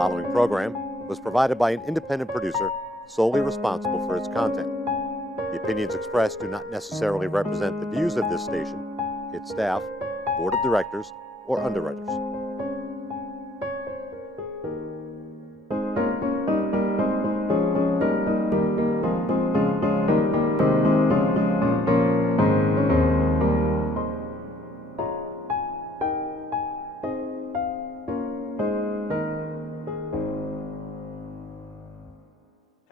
following program was provided by an independent producer solely responsible for its content. The opinions expressed do not necessarily represent the views of this station, its staff, board of directors, or underwriters.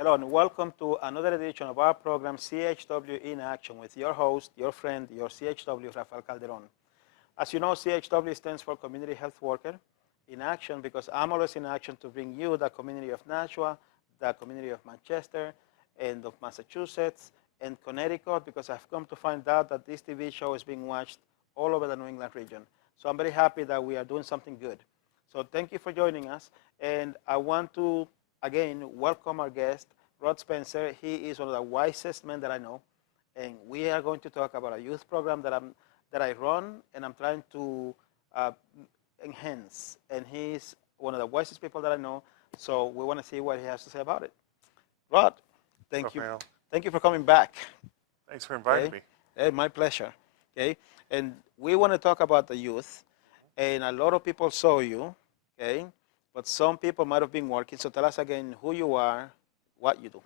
Hello and welcome to another edition of our program CHW in Action with your host, your friend, your CHW, Rafael Calderon. As you know, CHW stands for Community Health Worker in Action because I'm always in action to bring you the community of Nashua, the community of Manchester, and of Massachusetts, and Connecticut because I've come to find out that this TV show is being watched all over the New England region. So I'm very happy that we are doing something good. So thank you for joining us, and I want to again welcome our guest, Rod Spencer. He is one of the wisest men that I know, and we are going to talk about a youth program that I run and I'm trying to enhance. And he's one of the wisest people that I know, so we want to see what he has to say about it. Rod, thank you. Thank you for coming back. Thanks for inviting me. Hey, my pleasure. Okay, and we want to talk about the youth, and a lot of people saw you. Okay, but some people might have been working. So tell us again who you are, what you do.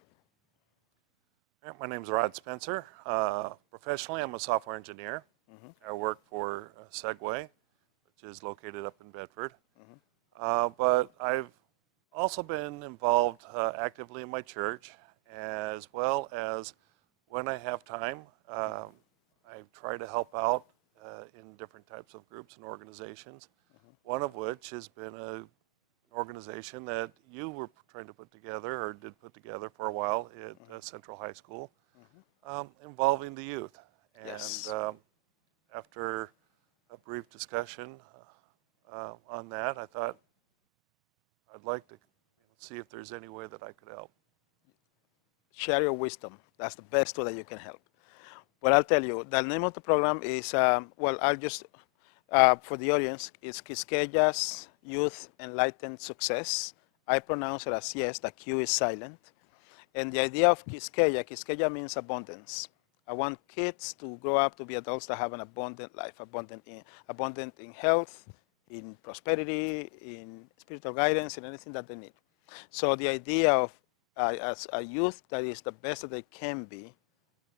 My name's Rod Spencer. Professionally, I'm a software engineer. I work for Segway, which is located up in Bedford. But I've also been involved actively in my church, as well as when I have time, I try to help out in different types of groups and organizations, one of which has been an organization that you were trying to put together, or did put together for a while at Central High School, involving the youth. And Yes. After a brief discussion on that, I thought I'd like to see if there's any way that I could help. Share your wisdom. That's the best way that you can help. But I'll tell you, the name of the program is, well, I'll just, for the audience, it's Quisqueya's Youth Enlightened Success. I pronounce it as yes, the Q is silent. And the idea of Quisqueya means abundance. I want kids to grow up to be adults that have an abundant life, abundant in health, in prosperity, in spiritual guidance, in anything that they need. So the idea of as a youth that is the best that they can be,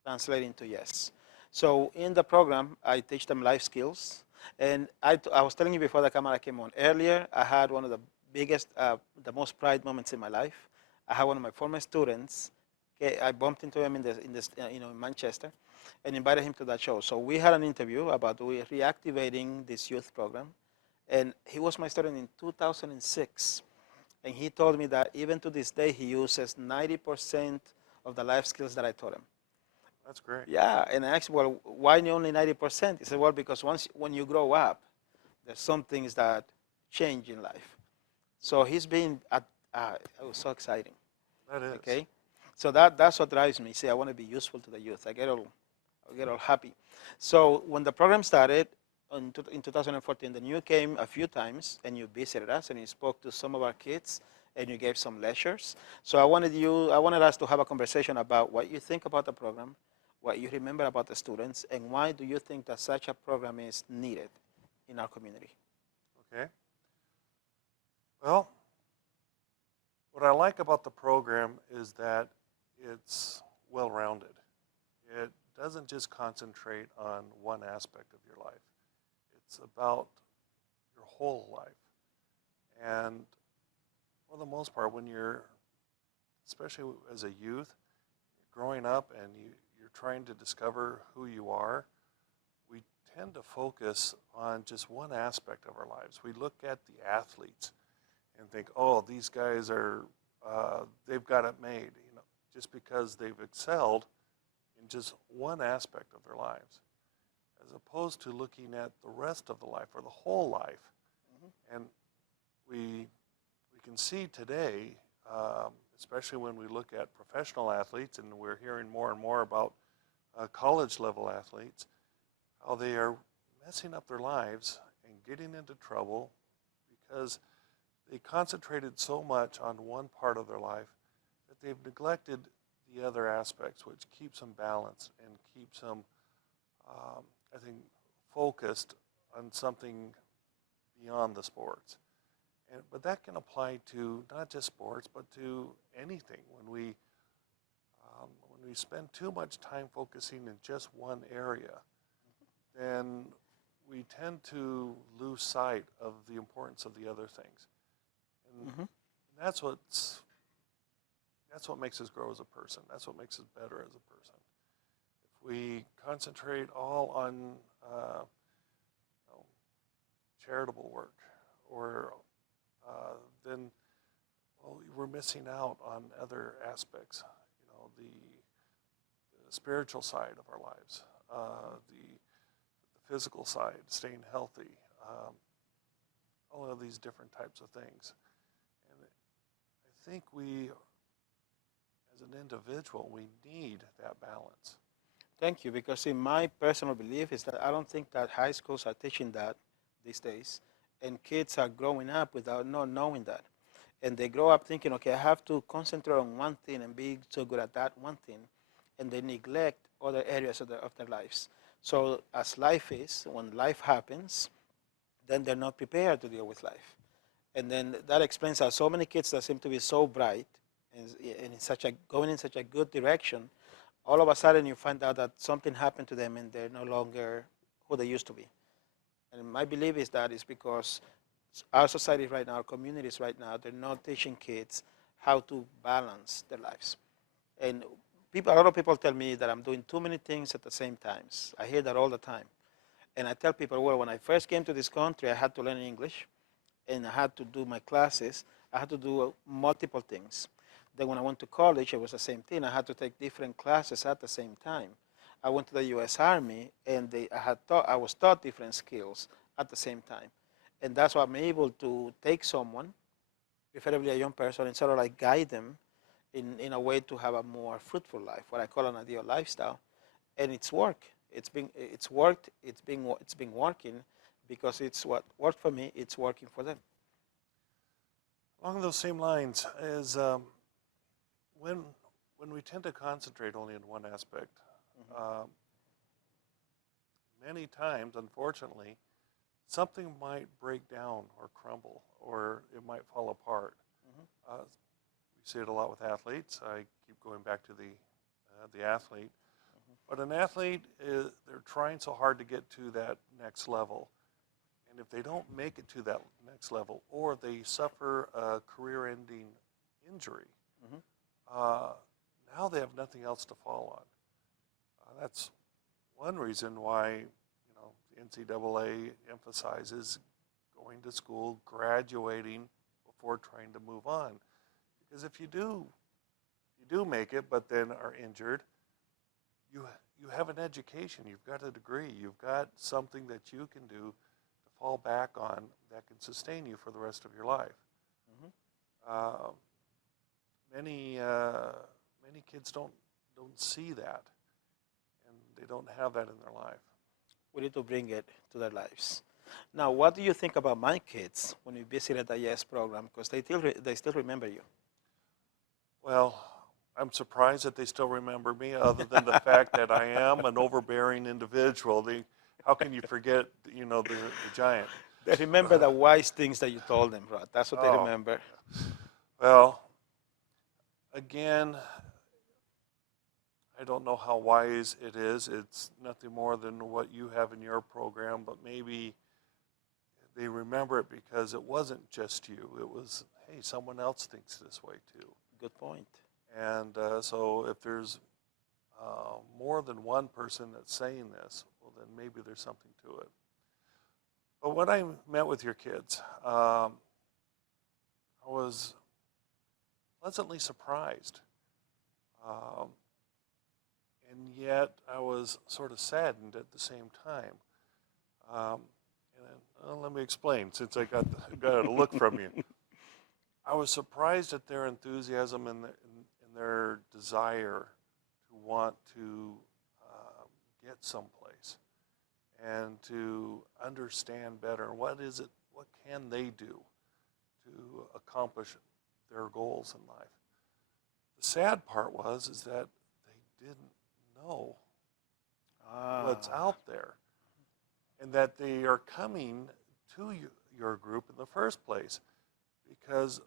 translating to yes. So in the program, I teach them life skills. And I was telling you before the camera came on earlier, I had one of the biggest, the most pride moments in my life. I had one of my former students. Okay, I bumped into him in Manchester, and invited him to that show. So we had an interview about reactivating this youth program, and he was my student in 2006. And he told me that even to this day, he uses 90% of the life skills that I taught him. That's great. Yeah, and I asked, well, why only 90%? He said, well, because when you grow up, there's some things that change in life. So he's been, it was so exciting. That is. Okay, so that's what drives me. See, I want to be useful to the youth. I get all happy. So when the program started in 2014, then you came a few times and you visited us and you spoke to some of our kids and you gave some lectures. So I wanted us to have a conversation about what you think about the program, what you remember about the students, and why do you think that such a program is needed in our community? Okay. Well, what I like about the program is that it's well-rounded. It doesn't just concentrate on one aspect of your life. It's about your whole life. And for the most part, when you're, especially as a youth, growing up and you're trying to discover who you are, we tend to focus on just one aspect of our lives. We look at the athletes and think, oh, these guys are, they've got it made, just because they've excelled in just one aspect of their lives, as opposed to looking at the rest of the life, or the whole life. And we can see today, especially when we look at professional athletes, and we're hearing more and more about college-level athletes, how they are messing up their lives and getting into trouble because they concentrated so much on one part of their life that they've neglected the other aspects, which keeps them balanced and keeps them, I think, focused on something beyond the sports. But that can apply to not just sports, but to anything. When we spend too much time focusing in just one area, then we tend to lose sight of the importance of the other things. And that's what makes us grow as a person. That's what makes us better as a person. If we concentrate all on charitable work, or then we're missing out on other aspects. The spiritual side of our lives, the physical side, staying healthy, all of these different types of things. And I think we, as an individual, we need that balance. Thank you, because in my personal belief is that I don't think that high schools are teaching that these days, and kids are growing up without not knowing that. And they grow up thinking, okay, I have to concentrate on one thing and be so good at that one thing, and they neglect other areas of their lives. So as life is, when life happens, then they're not prepared to deal with life. And then that explains how so many kids that seem to be so bright and going in such a good direction, all of a sudden you find out that something happened to them and they're no longer who they used to be. And my belief is that is because our society right now, our communities right now, they're not teaching kids how to balance their lives. And a lot of people tell me that I'm doing too many things at the same time. I hear that all the time. And I tell people, well, when I first came to this country, I had to learn English, and I had to do my classes. I had to do multiple things. Then when I went to college, it was the same thing. I had to take different classes at the same time. I went to the U.S. Army, and I was taught different skills at the same time. And that's why I'm able to take someone, preferably a young person, and sort of like guide them in a way to have a more fruitful life, what I call an ideal lifestyle. And it's worked. It's been working, because it's what worked for me, it's working for them. Along those same lines, is when we tend to concentrate only on one aspect, many times, unfortunately, something might break down or crumble, or it might fall apart. We see it a lot with athletes. I keep going back to the athlete. But an athlete, they're trying so hard to get to that next level. And if they don't make it to that next level, or they suffer a career-ending injury, now they have nothing else to fall on. That's one reason why the NCAA emphasizes going to school, graduating before trying to move on. Because if you do make it, but then are injured, you have an education, you've got a degree, you've got something that you can do to fall back on that can sustain you for the rest of your life. Many kids don't see that, and they don't have that in their life. We need to bring it to their lives. Now, what do you think about my kids when we visited the YES program? Because they still remember you. Well, I'm surprised that they still remember me, other than the fact that I am an overbearing individual. How can you forget, the giant? They remember the wise things that you told them, Rod. That's what they remember. Well, again, I don't know how wise it is. It's nothing more than what you have in your program, but maybe they remember it because it wasn't just you. It was, hey, someone else thinks this way too. Good point. And so if there's more than one person that's saying this, well, then maybe there's something to it. But when I met with your kids, I was pleasantly surprised. And yet I was sort of saddened at the same time. Let me explain, since I got a look from you. I was surprised at their enthusiasm and their desire to want to get someplace and to understand better what can they do to accomplish their goals in life. The sad part is that they didn't know what's out there, and that they are coming to your group in the first place because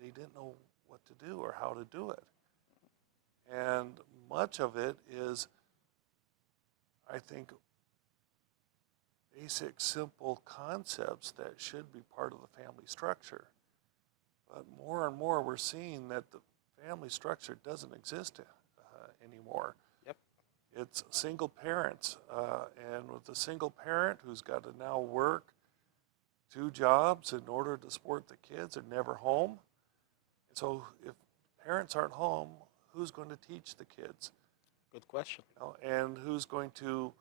they didn't know what to do or how to do it. And much of it is, I think, basic, simple concepts that should be part of the family structure. But more and more we're seeing that the family structure doesn't exist anymore. Yep. It's single parents, and with a single parent who's got to now work 2 jobs in order to support the kids, are never home. So if parents aren't home, who's going to teach the kids? Good question. And who's going to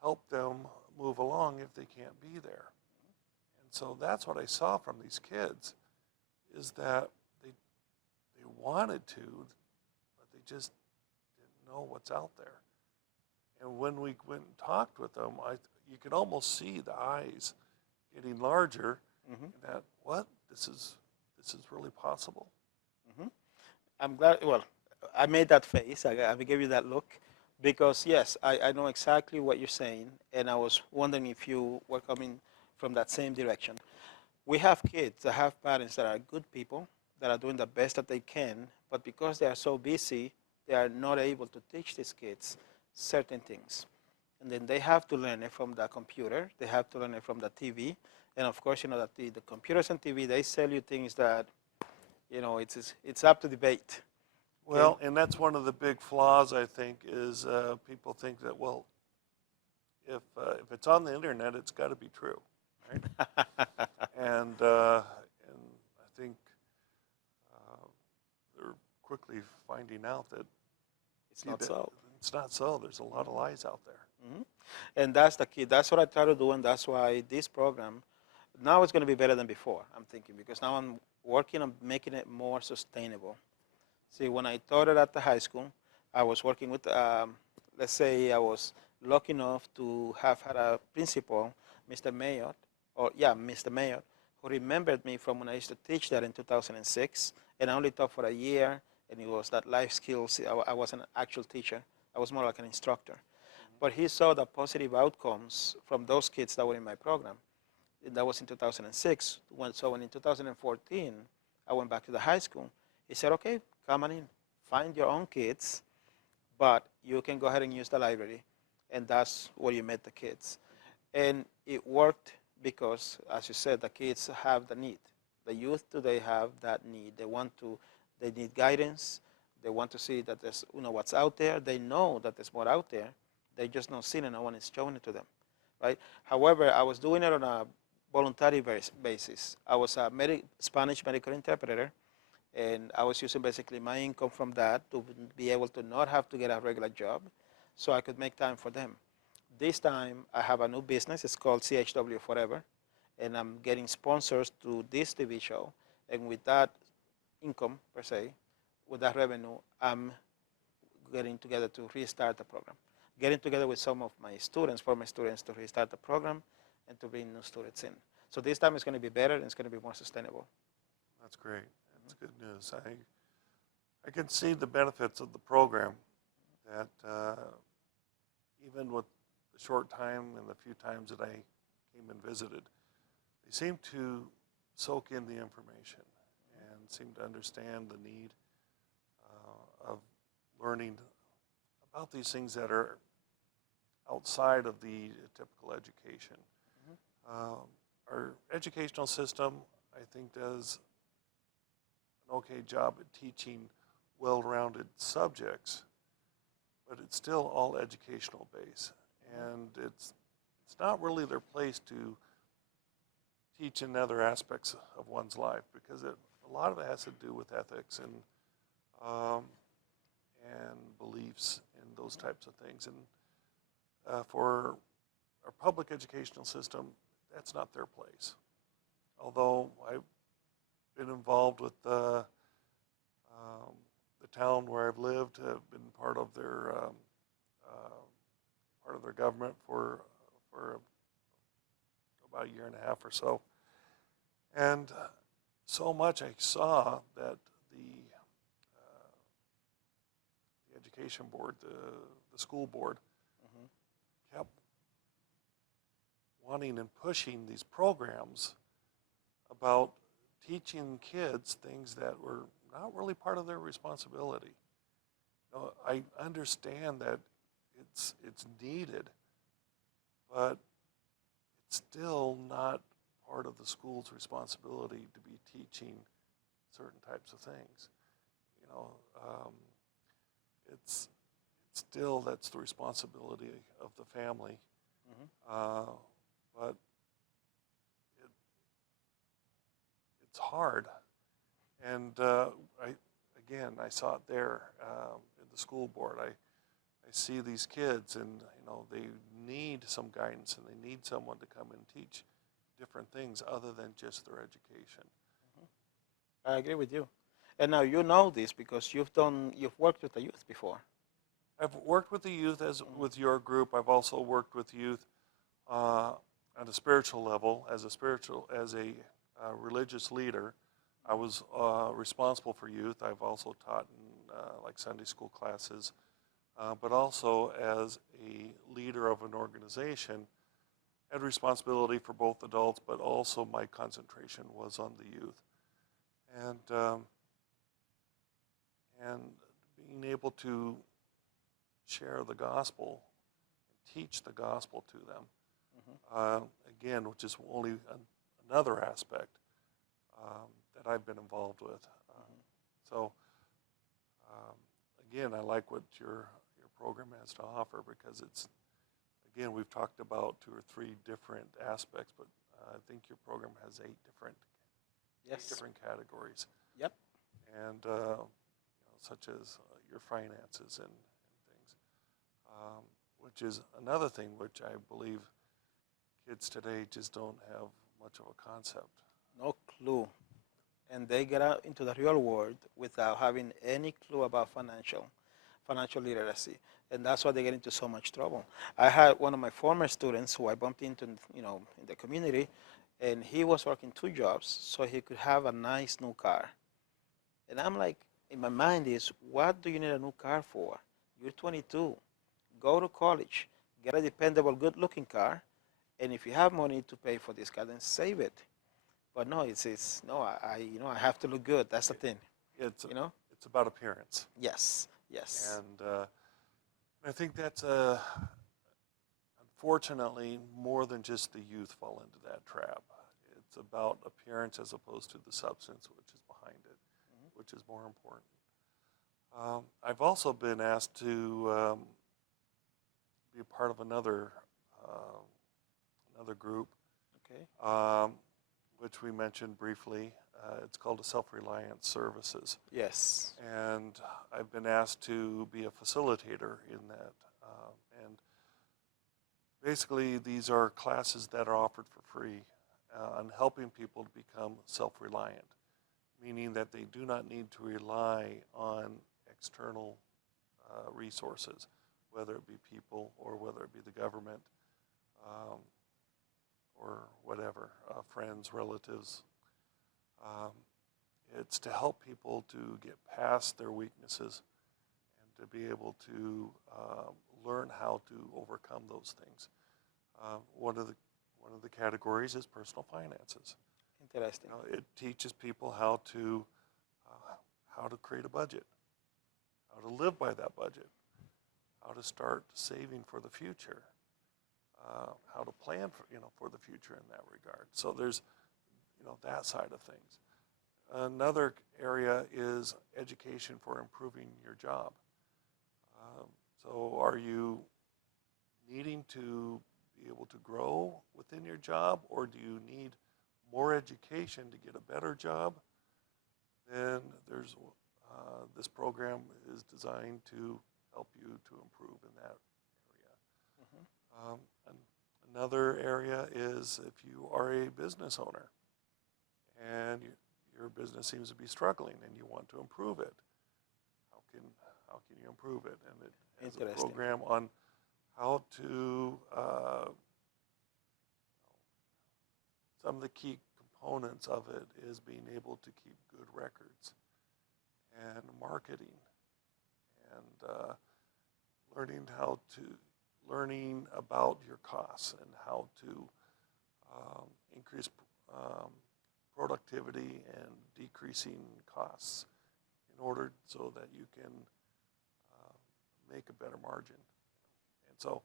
help them move along if they can't be there? And so that's what I saw from these kids, is that they wanted to, but they just didn't know what's out there. And when we went and talked with them, you could almost see the eyes getting larger, and that, what? This is really possible. I'm glad, well, I made that face, I gave you that look, because yes, I know exactly what you're saying, and I was wondering if you were coming from that same direction. We have kids that have parents that are good people, that are doing the best that they can, but because they are so busy, they are not able to teach these kids certain things. And then they have to learn it from the computer, they have to learn it from the TV, and of course, you know that the computers and TV, they sell you things that, you know, it's up to debate. Well, and that's one of the big flaws, I think, is people think that, well, if it's on the internet, it's got to be true, right? and I think they're quickly finding out that It's not so. It's not so. There's a lot of lies out there. And that's the key. That's what I try to do, and that's why this program, now it's going to be better than before, I'm thinking, because now I'm working on making it more sustainable. See, when I taught it at the high school, I was working with, let's say I was lucky enough to have had a principal, Mr. Mayor, Mr. Mayor, who remembered me from when I used to teach that in 2006, and I only taught for a year, and it was that life skills. I wasn't an actual teacher. I was more like an instructor. But he saw the positive outcomes from those kids that were in my program. And that was in 2006. So when in 2014, I went back to the high school, he said, okay, come on in, find your own kids, but you can go ahead and use the library. And that's where you met the kids. And it worked because, as you said, the kids have the need. The youth today have that need. They need guidance. They want to see that there's, you know, what's out there. They know that there's more out there. They just not seen it, no one is showing it to them, right? However, I was doing it on a voluntary basis. I was a Spanish medical interpreter, and I was using basically my income from that to be able to not have to get a regular job, so I could make time for them. This time, I have a new business. It's called CHW Forever, and I'm getting sponsors to this TV show, and with that income, per se, with that revenue, I'm getting together to restart the program. Getting together with some of my students, former students, to restart the program and to bring new students in. So this time it's going to be better and it's going to be more sustainable. That's great. That's good news. I can see the benefits of the program, that even with the short time and the few times that I came and visited, they seem to soak in the information and seem to understand the need of learning about these things that are outside of the typical education. Our educational system, I think, does an okay job at teaching well-rounded subjects, but it's still all educational based, and it's not really their place to teach in other aspects of one's life, because a lot of it has to do with ethics and beliefs and those types of things. And for our public educational system, that's not their place. Although I've been involved with the town where I've lived, have been part of their government for about a year and a half or so, and so much I saw that the education board, the school board, Mhm. kept wanting and pushing these programs about teaching kids things that were not really part of their responsibility. You know, I understand that it's needed, but it's still not part of the school's responsibility to be teaching certain types of things. You know, it's still that's the responsibility of the family, Mhm. but it, it's hard. And I saw it there in the school board. I see these kids, and they need some guidance, and they need someone to come and teach different things other than just their education. I agree with you. And now you know this because you've worked with the youth before. I've worked with the youth as with your group. I've also worked with youth on a spiritual level as a religious leader. I was responsible for youth. I've also taught in like Sunday school classes, but also as a leader of an organization, had responsibility for both adults, but also my concentration was on the youth, and being able to share the gospel, teach the gospel to them. Again, which is only another aspect that I've been involved with. So, again, I like what your program has to offer because again, we've talked about 2 or 3 different aspects, but I think your program has 8 different Yes. categories. Yep. And such as your finances and things, which is another thing which I believe kids today just don't have much of a concept. No clue. And they get out into the real world without having any clue about financial literacy. And that's why they get into so much trouble. I had one of my former students who I bumped into, in the community, and he was working 2 jobs so he could have a nice new car. And I'm like, in my mind is, what do you need a new car for? You're 22. Go to college, get a dependable, good-looking car, and if you have money to pay for this car, then save it. But no, it's no, I have to look good. That's the thing. It's You know? it's about appearance, Yes, yes. and I think that's unfortunately more than just the youth fall into that trap. It's about appearance as opposed to the substance which is behind it, which is more important. I've also been asked to be a part of another group, Okay. which we mentioned briefly. It's called a Self-Reliance Services, Yes. and I've been asked to be a facilitator in that. And basically, these are classes that are offered for free on helping people to become self-reliant, meaning that they do not need to rely on external resources, whether it be people or whether it be the government or whatever, friends, relatives. It's to help people to get past their weaknesses and to be able to learn how to overcome those things. One of the categories is personal finances. Interesting. It teaches people how to create a budget, how to live by that budget, how to start saving for the future, how to plan for the future in that regard. So there's that side of things. Another area is education for improving your job. So are you needing to be able to grow within your job, or do you need more education to get a better job? Then there's this program is designed to help you to improve in that area. Another area is if you are a business owner and your business seems to be struggling and you want to improve it, how can you improve it? And it has a program on how to some of the key components of it is being able to keep good records and marketing and learning about your costs and how to increase productivity and decreasing costs in order so that you can make a better margin. And so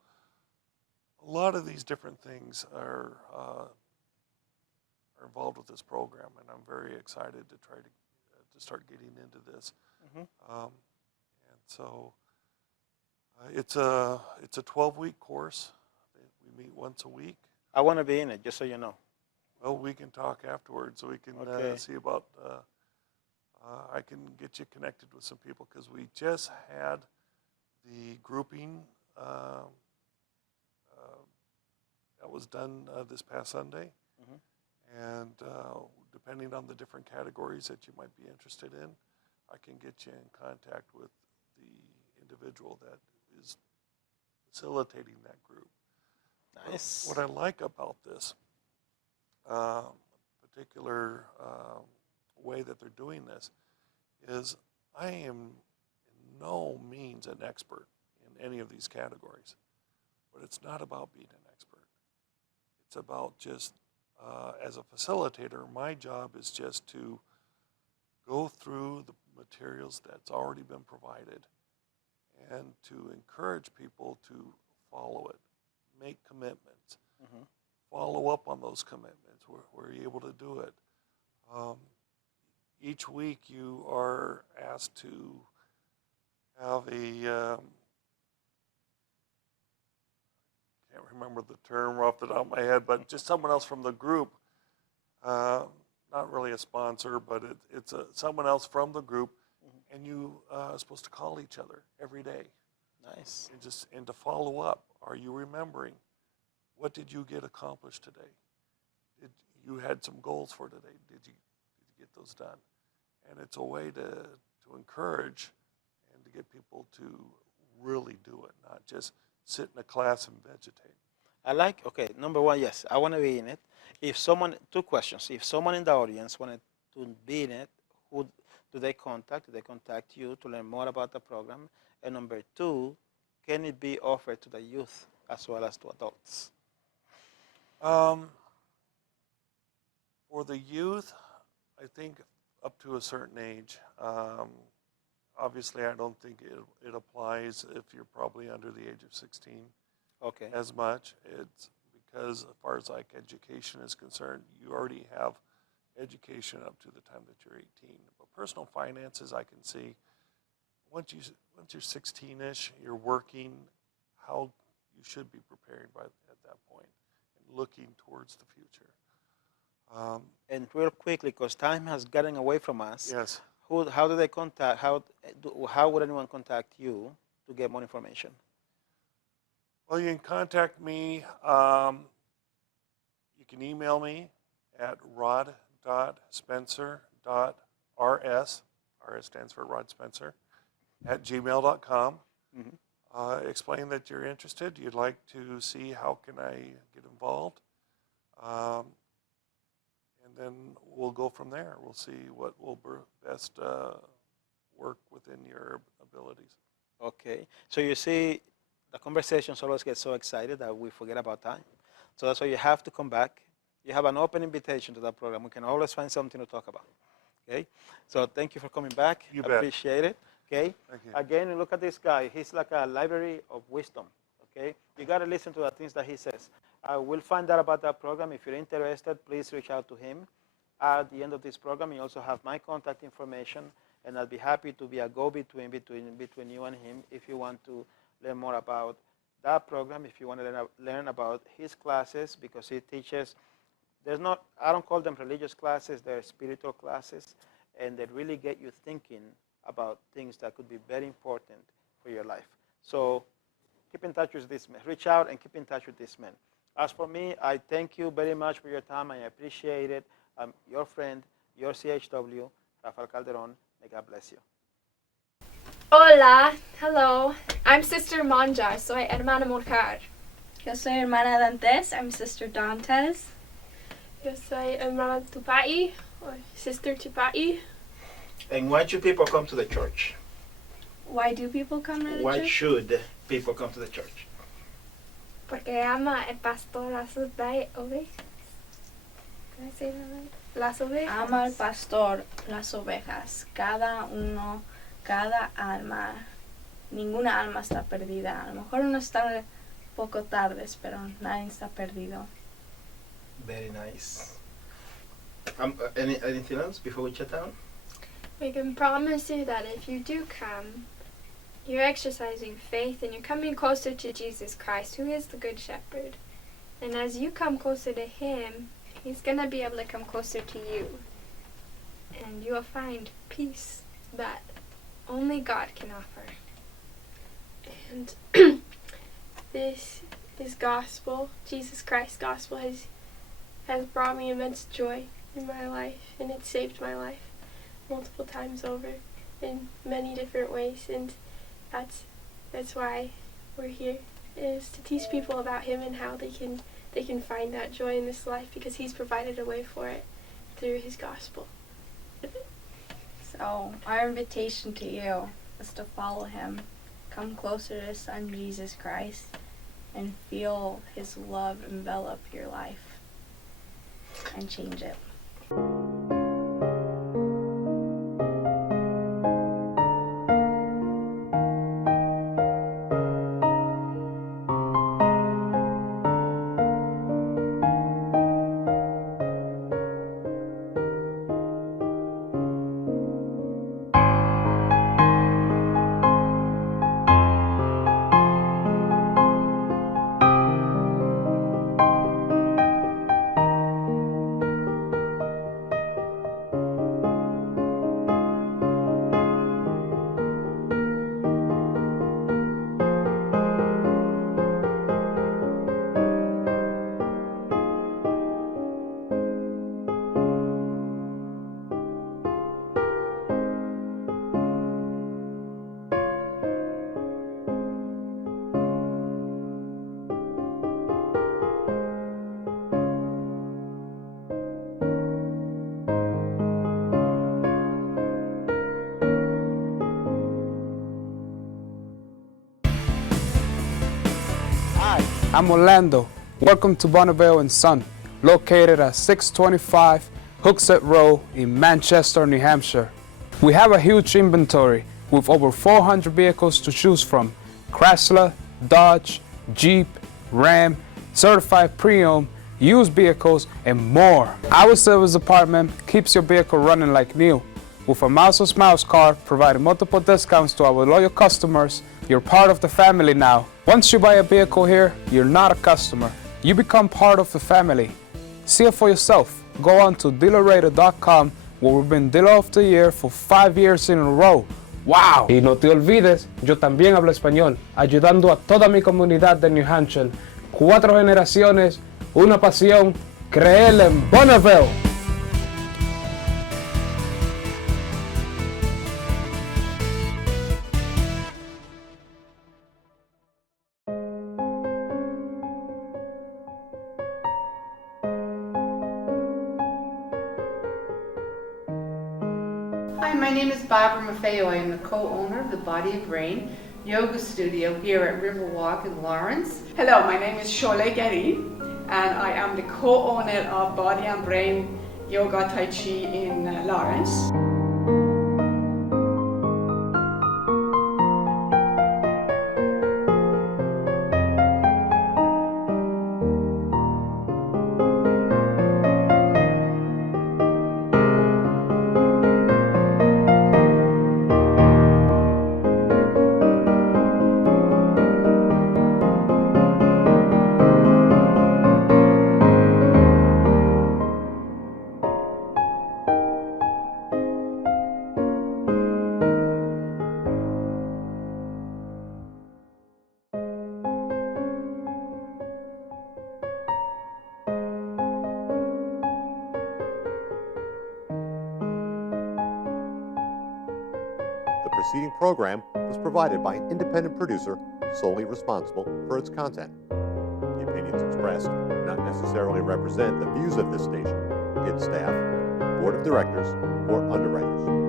a lot of these different things are involved with this program, and I'm very excited to try to start getting into this. Mm-hmm. And so it's a 12-week course. We meet once a week. I want to be in it, just so you know. Well, we can talk afterwards, so we can Okay. see about. I can get you connected with some people because we just had the grouping that was done this past Sunday, Mm-hmm. and depending on the different categories that you might be interested in, I can get you in contact with the individual that is facilitating that group. Nice. What I like about this particular way that they're doing this is I am in no means an expert in any of these categories, but it's not about being an expert. It's about just, as a facilitator, my job is just to go through the materials that's already been provided and to encourage people to follow it, make commitments, Mm-hmm. follow up on those commitments. Were you able to do it? Each week you are asked to have a, can't remember the term off the top of my head, but just someone else from the group, not really a sponsor, but it's someone else from the group, Mm-hmm. and you are supposed to call each other every day. Nice. And to follow up. Are you remembering? What did you get accomplished today? You had some goals for today. Did you get those done? And it's a way to encourage and to get people to really do it, not just sit in a class and vegetate. I like, okay, number one, yes, I want to be in it. If someone, two questions. If someone in the audience wanted to be in it, who do they contact? Do they contact you to learn more about the program? And number two, can it be offered to the youth as well as to adults? For the youth, I think up to a certain age. Obviously, I don't think it applies if you're probably under the age of 16 Okay. as much. It's because as far as like education is concerned, you already have education up to the time that you're 18. But personal finances, I can see once you're 16-ish, you're working, how you should be preparing at that point and looking towards the future. And real quickly, because time has gotten away from us, Yes. how do they contact, how would anyone contact you to get more information? Well, you can contact me. You can email me at rod.spencer.rs. RS stands for Rod Spencer, at gmail.com. Mm-hmm. Explain that you're interested. You'd like to see how can I get involved. And then we'll go from there. We'll see what will best work within your abilities. Okay. So you see, the conversations always get so excited that we forget about time. So that's why you have to come back. You have an open invitation to that program. We can always find something to talk about. Okay. So thank you for coming back. You I bet. appreciate it. Okay. Thank you. Again, look at this guy. He's like a library of wisdom. Okay. You got to listen to the things that he says. I will find out about that program. If you're interested, please reach out to him. At the end of this program, you also have my contact information, and I'll be happy to be a go-between between you and him if you want to learn more about that program, if you want to learn about his classes, because he teaches, I don't call them religious classes, they're spiritual classes, and they really get you thinking about things that could be very important for your life. So keep in touch with this man. Reach out and keep in touch with this man. As for me, I thank you very much for your time. I appreciate it. I'm your friend, your CHW, Rafael Calderon. May God bless you. Hola, hello. I'm Sister Manja, soy hermana Morcar. Yo soy hermana Dantes. I'm Sister Dantes. Yo soy hermana Tupai, or Sister Tupai. And why should people come to the church? Why do people come to the Why church? should people come to the church? Porque ama el pastor a sus ovejas. Can I say that right? Las ovejas. Ama al pastor las ovejas, cada uno, cada alma, ninguna alma está perdida. A lo mejor uno está poco tardes, pero nadie está perdido. Very nice. Anything else before we shut down? We can promise you that if you do come, you're exercising faith and you're coming closer to Jesus Christ, who is the Good Shepherd. And as you come closer to Him, He's going to be able to come closer to you. And you'll find peace that only God can offer. And this gospel, Jesus Christ's gospel, has brought me immense joy in my life, and it saved my life multiple times over in many different ways. And that's why we're here, is to teach people about Him and how they can find that joy in this life, because He's provided a way for it through His gospel. So our invitation to you is to follow Him, come closer to His Son Jesus Christ, and feel His love envelop your life and change it. Hi, I'm Orlando. Welcome to Bonneville & Son, located at 625 Hooksett Road in Manchester, New Hampshire. We have a huge inventory with over 400 vehicles to choose from: Chrysler, Dodge, Jeep, Ram, certified pre-owned, used vehicles, and more. Our service department keeps your vehicle running like new. With a Miles or Miles card providing multiple discounts to our loyal customers, you're part of the family now. Once you buy a vehicle here, you're not a customer. You become part of the family. See it for yourself. Go on to dealerrater.com, where we've been Dealer of the Year for 5 years in a row. ¡Wow! Y no te olvides, yo también hablo español, ayudando a toda mi comunidad de New Hampshire. 4 generaciones, una pasión, creer en Bonneville. Hi, my name is Barbara Maffeo. I am the co-owner of the Body of Brain Yoga Studio here at Riverwalk in Lawrence. Hello, my name is Shole Getty, and I am the co-owner of Body and Brain Yoga Tai Chi in Lawrence. The preceding program was provided by an independent producer solely responsible for its content. The opinions opinions expressed do not necessarily represent the views of this station, its staff, board of directors, or underwriters.